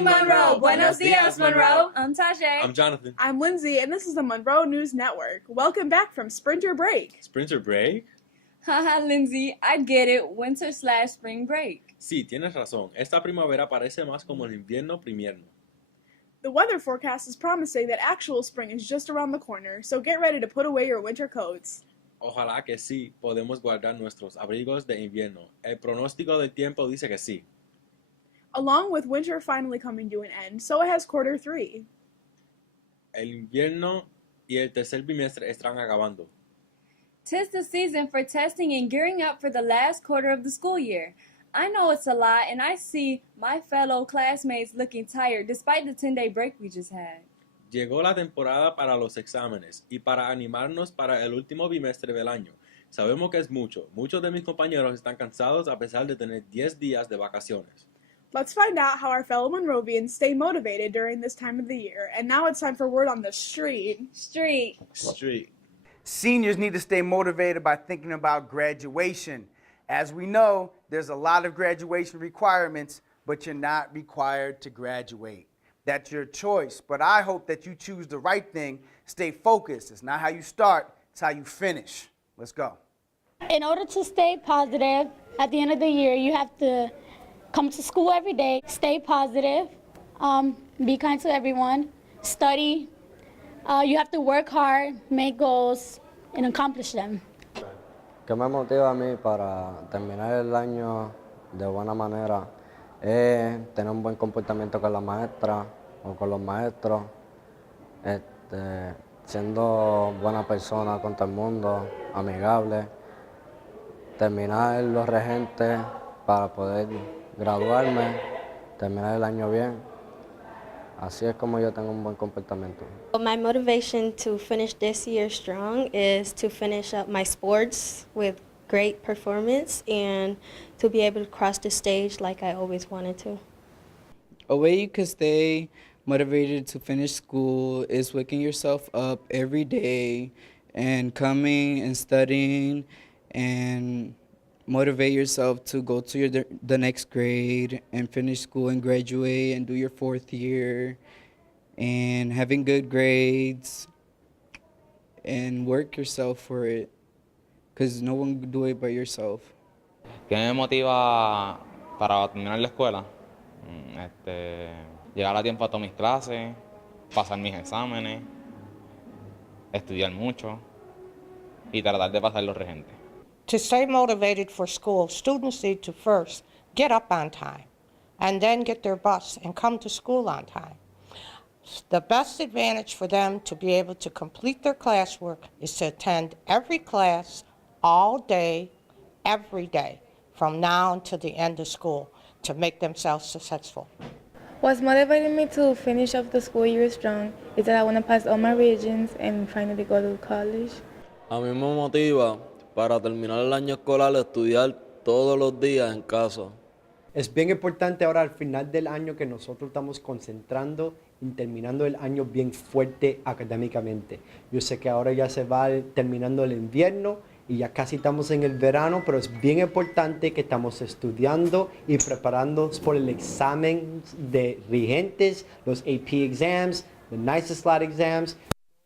morning, Monroe. Buenos dias, Monroe. I'm Tajay. I'm Jonathan. I'm Lindsay, and this is the Monroe News Network. Welcome back from Sprinter Break. Sprinter break? Haha, Lindsay, I get it. Winter/spring break. Sí, tienes razón. Esta primavera parece más como el invierno primierno. The weather forecast is promising that actual spring is just around the corner, so get ready to put away your winter coats. Ojalá que sí, podemos guardar nuestros abrigos de invierno. El pronóstico del tiempo dice que sí. Along with winter finally coming to an end, so has quarter 3. El invierno y el tercer bimestre están acabando. 'Tis the season for testing and gearing up for the last quarter of the school year. I know it's a lot, and I see my fellow classmates looking tired despite the 10-day break we just had. Llegó la temporada para los exámenes y para animarnos para el último bimestre del año. Sabemos que es mucho. Muchos de mis compañeros están cansados a pesar de tener 10 días de vacaciones. Let's find out how our fellow Monrovians stay motivated during this time of the year. And now it's time for Word on the Street. Street. Seniors need to stay motivated by thinking about graduation. As we know, there's a lot of graduation requirements, but you're not required to graduate. That's your choice, but I hope that you choose the right thing. Stay focused. It's not how you start, it's how you finish. Let's go. In order to stay positive, at the end of the year, you have to come to school every day, stay positive, be kind to everyone, study. You have to work hard, make goals, and accomplish them. ¿Qué me motiva a mí para terminar el año de buena manera? Es tener un buen comportamiento con la maestra o con los maestros, siendo buena persona con todo el mundo, amigable, terminar los regentes para poder graduarme, terminar el año bien. Así es como yo tengo un buen comportamiento. My motivation to finish this year strong is to finish up my sports with great performance and to be able to cross the stage like I always wanted to. A way you can stay motivated to finish school is waking yourself up every day and coming and studying and motivate yourself to go to the next grade and finish school and graduate and do your 4th year and having good grades and work yourself for it because no one can do it by yourself. ¿Qué me motiva para terminar la escuela? Llegar a tiempo a todas mis clases, pasar mis exámenes, estudiar mucho y tratar de pasar los regentes. To stay motivated for school, students need to first get up on time and then get their bus and come to school on time. The best advantage for them to be able to complete their classwork is to attend every class all day, every day, from now until the end of school to make themselves successful. What's motivating me to finish up the school year strong is that I want to pass all my regions and finally go to college. A mí me motiva para terminar el año escolar estudiar todos los días en casa. Es bien importante ahora al final del año que nosotros estamos concentrando y terminando el año bien fuerte académicamente. Yo sé que ahora ya se va terminando el invierno y ya casi estamos en el verano, pero es bien importante que estamos estudiando y preparándonos por el examen de regentes, los AP exams, the Nice Slot exams.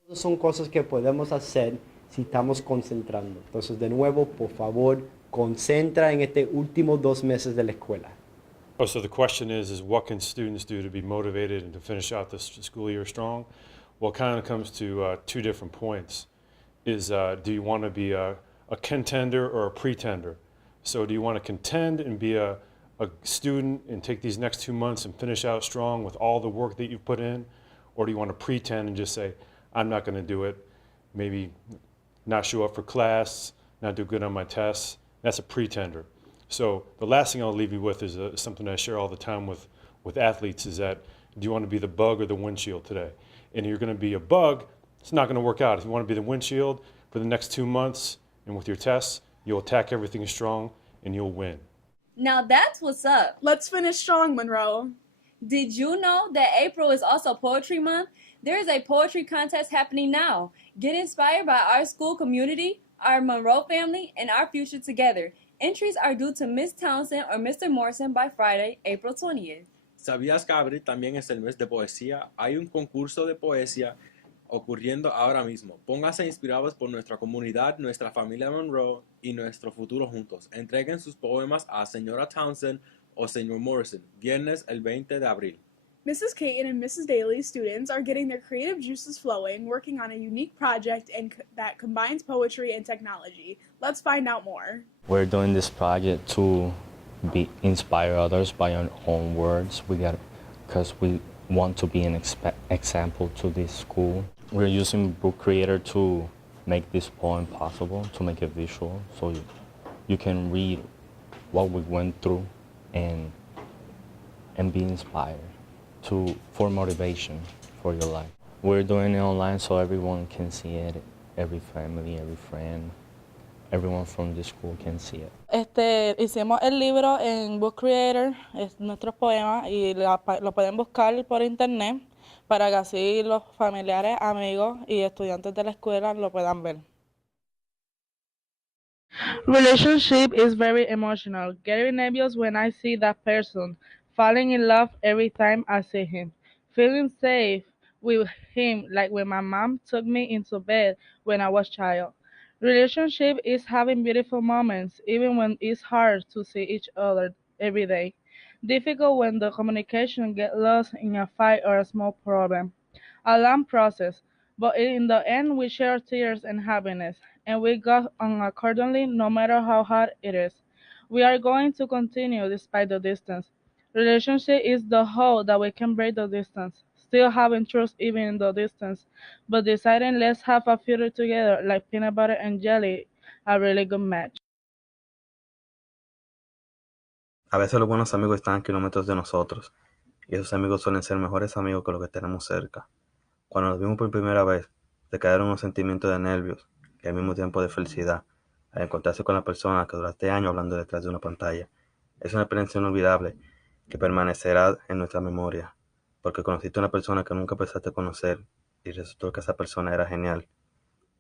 Todas son cosas que podemos hacer si estamos concentrando. Entonces, de nuevo, por favor, concentra en este últimos 2 meses de la escuela. Oh, so the question is what can students do to be motivated and to finish out this school year strong? Well, it kind of comes to 2 different points. Do you want to be a contender or a pretender? So do you want to contend and be a student and take these next 2 months and finish out strong with all the work that you've put in? Or do you want to pretend and just say, I'm not going to do it, maybe not show up for class, not do good on my tests? That's a pretender. So the last thing I'll leave you with is something I share all the time with athletes is that, do you want to be the bug or the windshield today? And if you're going to be a bug, it's not going to work out. If you want to be the windshield for the next 2 months and with your tests, you'll attack everything strong and you'll win. Now that's what's up. Let's finish strong, Monroe. Did you know that April is also Poetry Month? There is a poetry contest happening now. Get inspired by our school community, our Monroe family, and our future together. Entries are due to Miss Townsend or Mr. Morrison by Friday, April 20th. ¿Sabías que abril también es el mes de poesía? Hay un concurso de poesía ocurriendo ahora mismo. Pónganse inspirados por nuestra comunidad, nuestra familia Monroe y nuestro futuro juntos. Entreguen sus poemas a Señora Townsend o Señor Morrison, viernes el 20 de abril. Mrs. Caton and Mrs. Daly's students are getting their creative juices flowing, working on a unique project that combines poetry and technology. Let's find out more. We're doing this project to inspire others by our own words. Because we want to be an example to this school. We're using Book Creator to make this poem possible, to make it visual, so you can read what we went through and be inspired for motivation for your life. We're doing it online so everyone can see it, every family, every friend, everyone from the school can see it. Hicimos el libro en Book Creator, es nuestros poemas, y lo pueden buscar por internet para que así los familiares, amigos y estudiantes de la escuela lo puedan ver. Relationship is very emotional. Getting nervous when I see that person. Falling in love every time I see him. Feeling safe with him like when my mom took me into bed when I was a child. Relationship is having beautiful moments even when it's hard to see each other every day. Difficult when the communication gets lost in a fight or a small problem. A long process, but in the end we share tears and happiness, and we go on accordingly no matter how hard it is. We are going to continue despite the distance. Relationship is the hope that we can break the distance, still having trust even in the distance, but deciding let's have a future together like peanut butter and jelly, a really good match. A veces los buenos amigos están a kilómetros de nosotros, y esos amigos suelen ser mejores amigos que los que tenemos cerca. Cuando nos vimos por primera vez, se quedaron unos sentimientos de nervios y al mismo tiempo de felicidad al encontrarse con la persona que duraste años hablando detrás de una pantalla. Es una experiencia inolvidable que permanecerá en nuestra memoria, porque conociste a una persona que nunca pensaste conocer y resultó que esa persona era genial.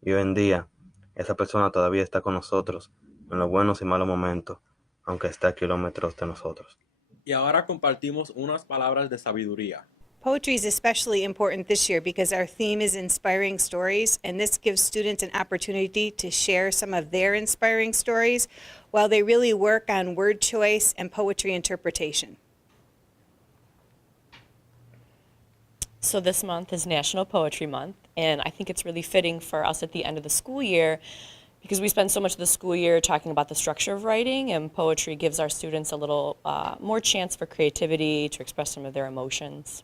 Y hoy en día, esa persona todavía está con nosotros en los buenos y malos momentos, aunque esté a kilómetros de nosotros. Y ahora compartimos unas palabras de sabiduría. Poetry is especially important this year because our theme is inspiring stories, and this gives students an opportunity to share some of their inspiring stories while they really work on word choice and poetry interpretation. So this month is National Poetry Month, and I think it's really fitting for us at the end of the school year because we spend so much of the school year talking about the structure of writing, and poetry gives our students a little more chance for creativity to express some of their emotions.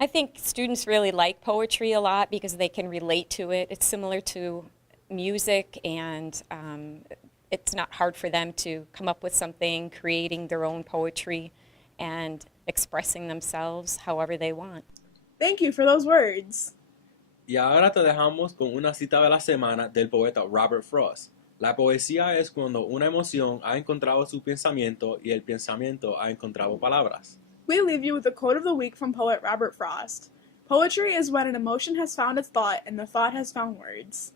I think students really like poetry a lot because they can relate to it. It's similar to music, and it's not hard for them to come up with something, creating their own poetry and expressing themselves however they want. Thank you for those words. Y ahora te dejamos con una cita de la semana del poeta Robert Frost. La poesía es cuando una emoción ha encontrado su pensamiento y el pensamiento ha encontrado palabras. We leave you with the quote of the week from poet Robert Frost. Poetry is when an emotion has found its thought and the thought has found words.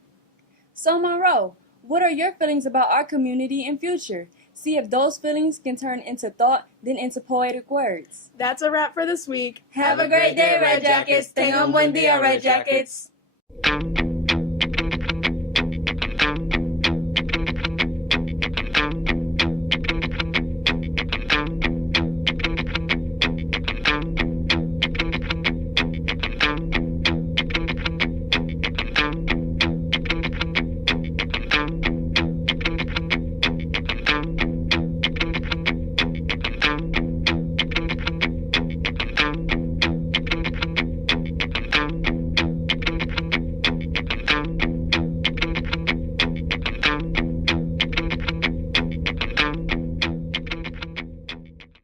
So Monroe, what are your feelings about our community and future? See if those feelings can turn into thought, then into poetic words. That's a wrap for this week. Have a great day, Red Jackets. Tengan buen día, Red Jackets.